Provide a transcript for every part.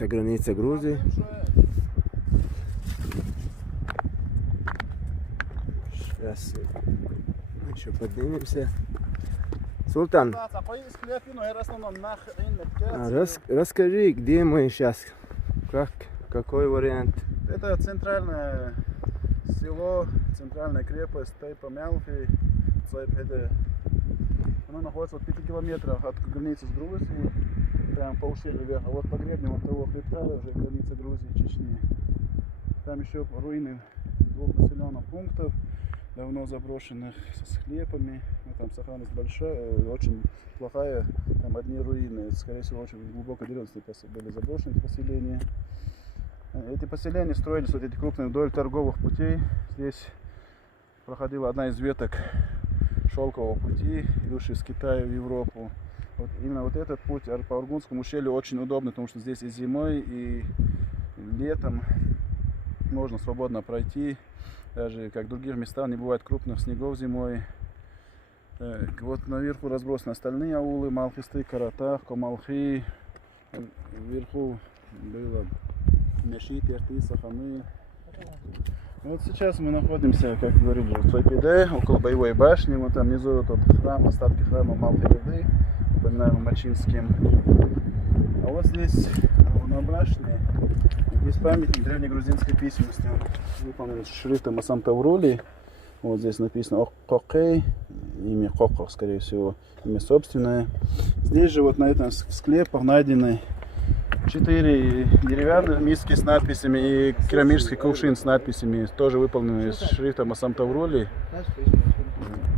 Это граница Грузии. Сейчас еще поднимемся. Султан, расскажи, где мы сейчас? Какой вариант? Это центральное село, центральная крепость Тайпа-Мялфи. Она находится в 5 километрах от границы с Грузией, прям по ущелью вверх. А вот по гребню вот того хребта уже граница Грузии и Чечни. Там еще руины 2 населенных пунктов, давно заброшенных, с склепами. Там сохранность большая, очень плохая. Там одни руины, скорее всего, очень глубокой древности были заброшены эти поселения. Эти поселения строились вот эти крупные вдоль торговых путей. Здесь проходила одна из веток шелкового пути, идущий из Китая в Европу. Вот именно вот этот путь по Аргунскому ущелью очень удобный, потому что здесь и зимой, и летом можно свободно пройти. Даже как в других местах не бывает крупных снегов зимой. Вот наверху разбросаны остальные аулы: Малхисты, Каратах, Комалхи. Вверху было Мешит, Ярты, Саханы. Вот сейчас мы находимся, как говорили, в Цойпеде, около боевой башни. Вот там внизу тот храм, остатки храма Малхи-Беды, упоминаемый Мачинским. А вот здесь, на башне, есть памятник древнегрузинской письменности. Он выполнен шрифтом Асам Таврули. Вот здесь написано Кокей, имя Коко, скорее всего, имя собственное. Здесь же вот на этом склепах найдены 4 деревянных миски с надписями и керамический кувшин с надписями, тоже выполненный шрифтом Асам Таврули.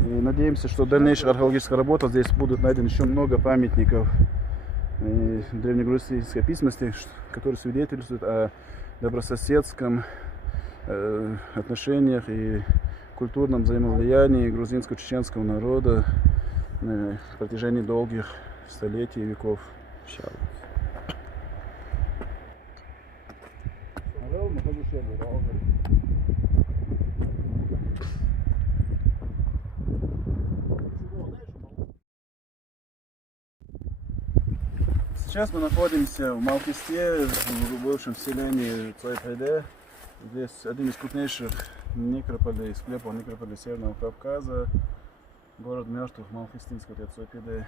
И надеемся, что в дальнейших археологических работах здесь будут найдены еще много памятников древнегрузинской письменности, которые свидетельствуют о добрососедском отношениях и культурном взаимовлиянии грузинско-чеченского народа на протяжении долгих столетий и веков. Сейчас мы находимся в Малхисте, в бывшем селении Цойпеде. Здесь один из крупнейших некрополей, склепов некрополей Северного Кавказа, город мертвых Малхистинский, это Цойпеде.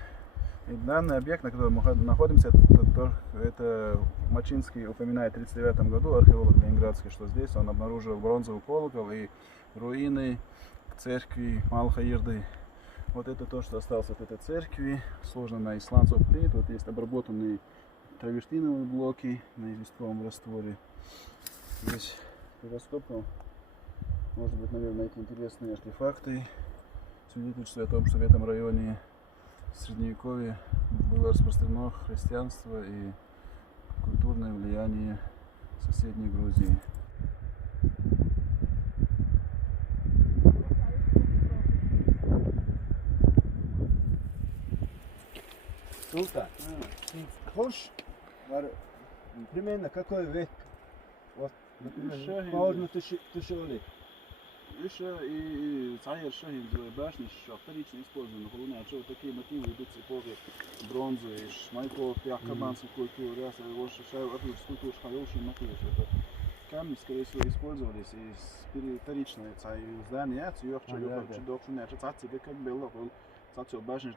И данный объект, на котором мы находимся, это Мачинский упоминает в 1939 году, археолог ленинградский, что здесь он обнаружил бронзовый колокол и руины церкви Малха-Ирды. Вот это то, что осталось от этой церкви, сложно на исландцев плит. Вот есть обработанные травертиновые блоки на известковом растворе. Здесь по раскопкам может быть, наверное, найти интересные артефакты, свидетельствуя о том, что в этом районе в Средневековье было распространено христианство и культурное влияние соседней Грузии. Султан, хочешь примерно какой век? Вот, можно тушили. Еще и Цайер Шахин башни вторично использованы. Главное, что такие мотивы идут с эпохи бронзы, шмайков, якобанской культуры, его шишаю, скульптуру шхайоши мотивы. Это камни, скорее всего, использовались из вторичной здания, цюрча, чудокшуня, цаци, как было, цаци башни,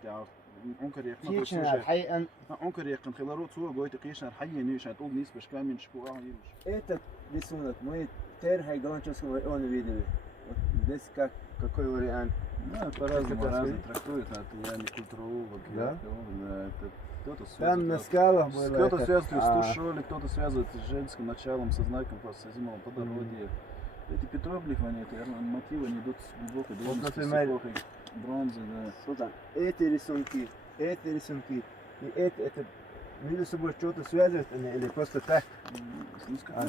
онкарекан хиларот суа гойта кишнар хайя нюшат ол нис башкамин шпуа юш. Этот рисунок мы терхай Галанчевского района видели. Вот здесь какой вариант? Ну, по-разному трактуют, это я не культуролог, да? Кто-то там на скалах было. Кто-то связывает с тушолей, кто-то связывает с женским началом, со знаком зимового плодородия. Эти петроглифы, они, мотивы, они идут с глубокой древности, с эпохой бронзы, да. Султан, эти рисунки и это между собой что-то связывают или просто так?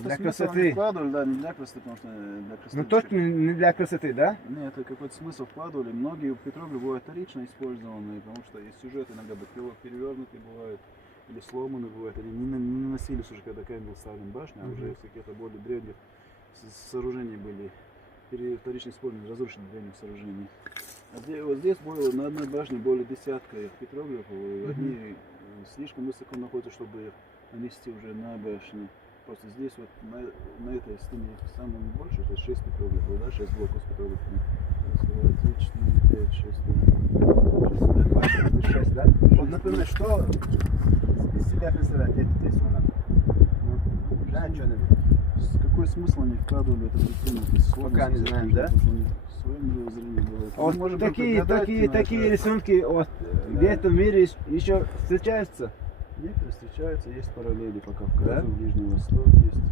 Для красоты. Вкладывали, да, не для красоты, потому что для красоты. Ну точно не для красоты, да? Нет, это какой-то смысл вкладывали. Многие петроглифы бывают вторично использованные, потому что есть сюжеты иногда перевернутые бывают, или сломанные бывают, или не наносились уже, когда камень был вставлен в башню, а уже из каких-то более древних сооружений были вторично использованы, разрушены древних сооружений. Вот здесь было на одной башне более десятка петроглифов, одни слишком высоко находятся, чтобы их нанести уже на башню. Просто здесь вот на этой стене самом больше, это 6 петровых, да, 6 блоков с петровыми. Раз, 2, 3, 4, 5, 6, 6, да? Вот, например, что из себя представляет этот рисунок? Ну, знаешь, что Какой смысл они вкладывали в этот рисунок? Пока не знаем, да? Свое мировоззрение было. вот Мы можем только гадать на такие это. рисунки вот, Да. в этом мире еще встречаются. Некоторые встречаются, есть параллели по Кавказу, Да? в Ближнем Востоке есть.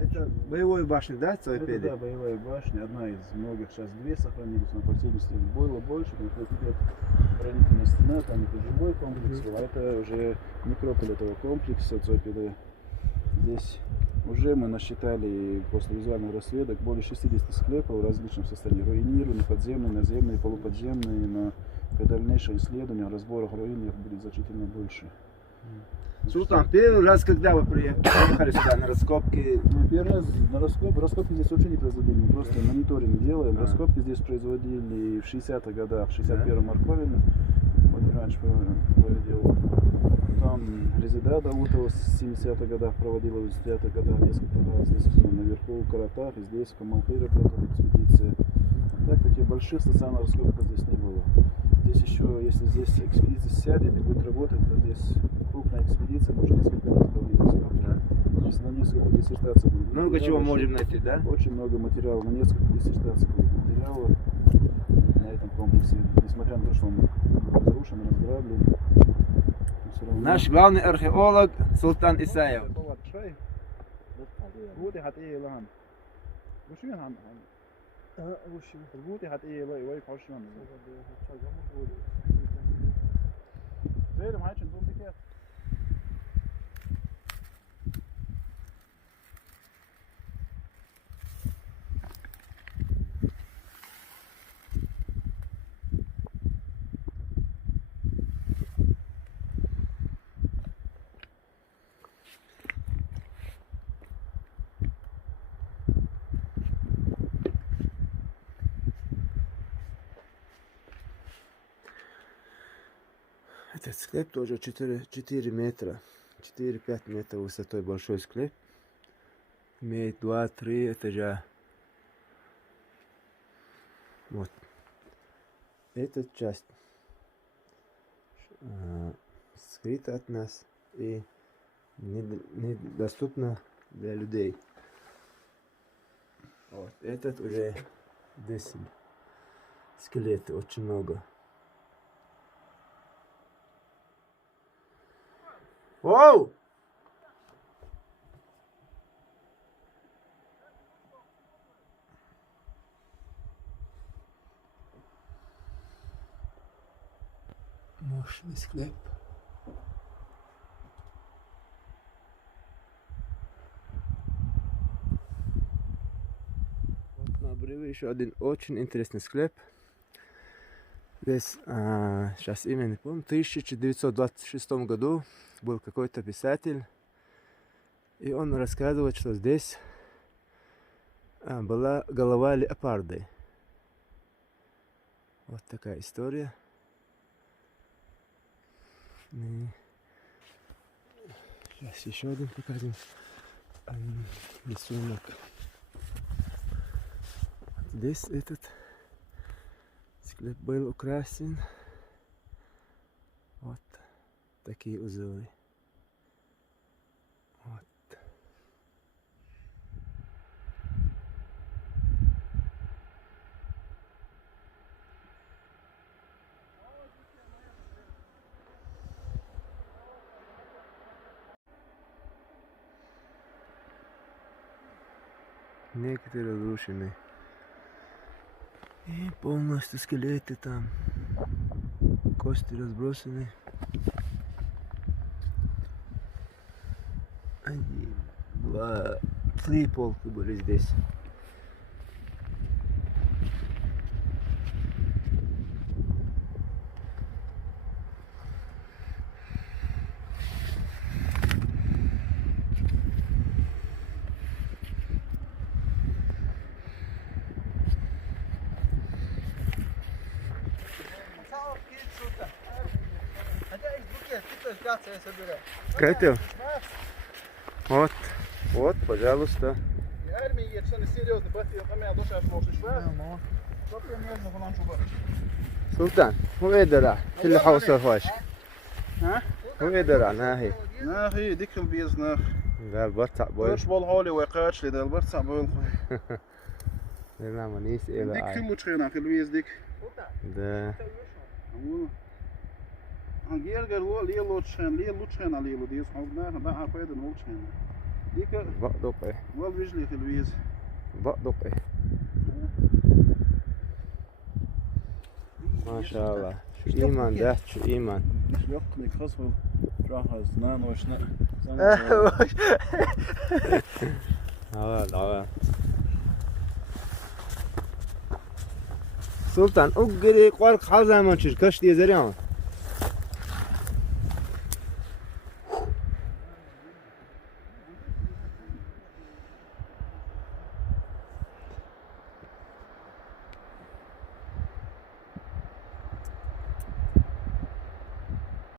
Это боевой башня, да, Это, Цойпеди? да, боевая башня, одна из многих, сейчас 2 сохранились, но по всей видимости было больше, но вот идет оборонительная стена, там это жилой комплекс, а это уже некрополь этого комплекса Цойпеди. Здесь уже мы насчитали после визуальных разведок более 60 склепов в различном состоянии, руинированные, подземные, наземные, полуподземные, но при дальнейшем исследовании, разборах руин их будет значительно больше. Султан, первый раз, когда вы приехали сюда на раскопки, Ну, первый раз на раскопки здесь вообще не производили, мы просто мониторинг делаем. А. Раскопки здесь производили в 60-х годах, в 61-м Марковине, Владимир Иванович проводил. Потом Резида Даутова в 70-х годах проводила, в 60-х годах несколько раз. Здесь наверху в Каратах, и здесь в Камалты работала экспедиция. А так, таких больших стационарных раскопок здесь не было. Здесь еще, если здесь экспедиция сядет и будет работать, то здесь крупная экспедиция может несколько раз проводить раскопки. Здесь на несколько диссертаций будет. много чего Материала можем еще. найти, да? Очень много материала, на несколько диссертаций будет материала на этом комплексе. Несмотря на то, что он разрушен, разграблен. но всё равно- Наш главный археолог Султан Исаев. Этот склеп тоже 4 метра, 4-5 метров высотой, большой склеп. Имеет 2-3 этажа. Вот. Эта часть скрыта от нас и недоступна для людей. Вот. Этот уже здесь скелеты очень много. Воу! Мощный склеп. Вот на обрыве еще один очень интересный склеп. Здесь, сейчас имя не помню, в 1926 году был какой-то писатель, и он рассказывает, что здесь была голова леопарды. Вот такая история. И сейчас еще один покажем рисунок. Вот здесь этот склеп был украсен. Вот такие узоры. Вот. Некоторые разрушены. И полностью скелеты там. Кости разбросаны. 1, 2, 3 полки были здесь. Катя, Вот, пожалуйста. Ja, men je het serieusno, bet jau kamēr došās mūsu švēr. Kāpēc mēģina falan šo bet? سلطان هو يدرى في اللي حوصل هواش ها؟ هو يدرى ناهي ناهي ديك البيز ناخ. ده البرتع بوي Doš bol holi وقاش لي ده البرصع بول. لا منيس إيه ديك بقى كله تشينا في البيز ديك. ده Han gerger lilo tšena lilo dies hogna da ha peden hol tšena. Dika بقدق إيه wel vizli في البيز. بقدق إيه ما شاء الله شو إيمان ده شو إيمان Schlucht lik gas wel. Trahas na no shna. عوال سلطان أقري قارك حال زمان شير كش دي زريان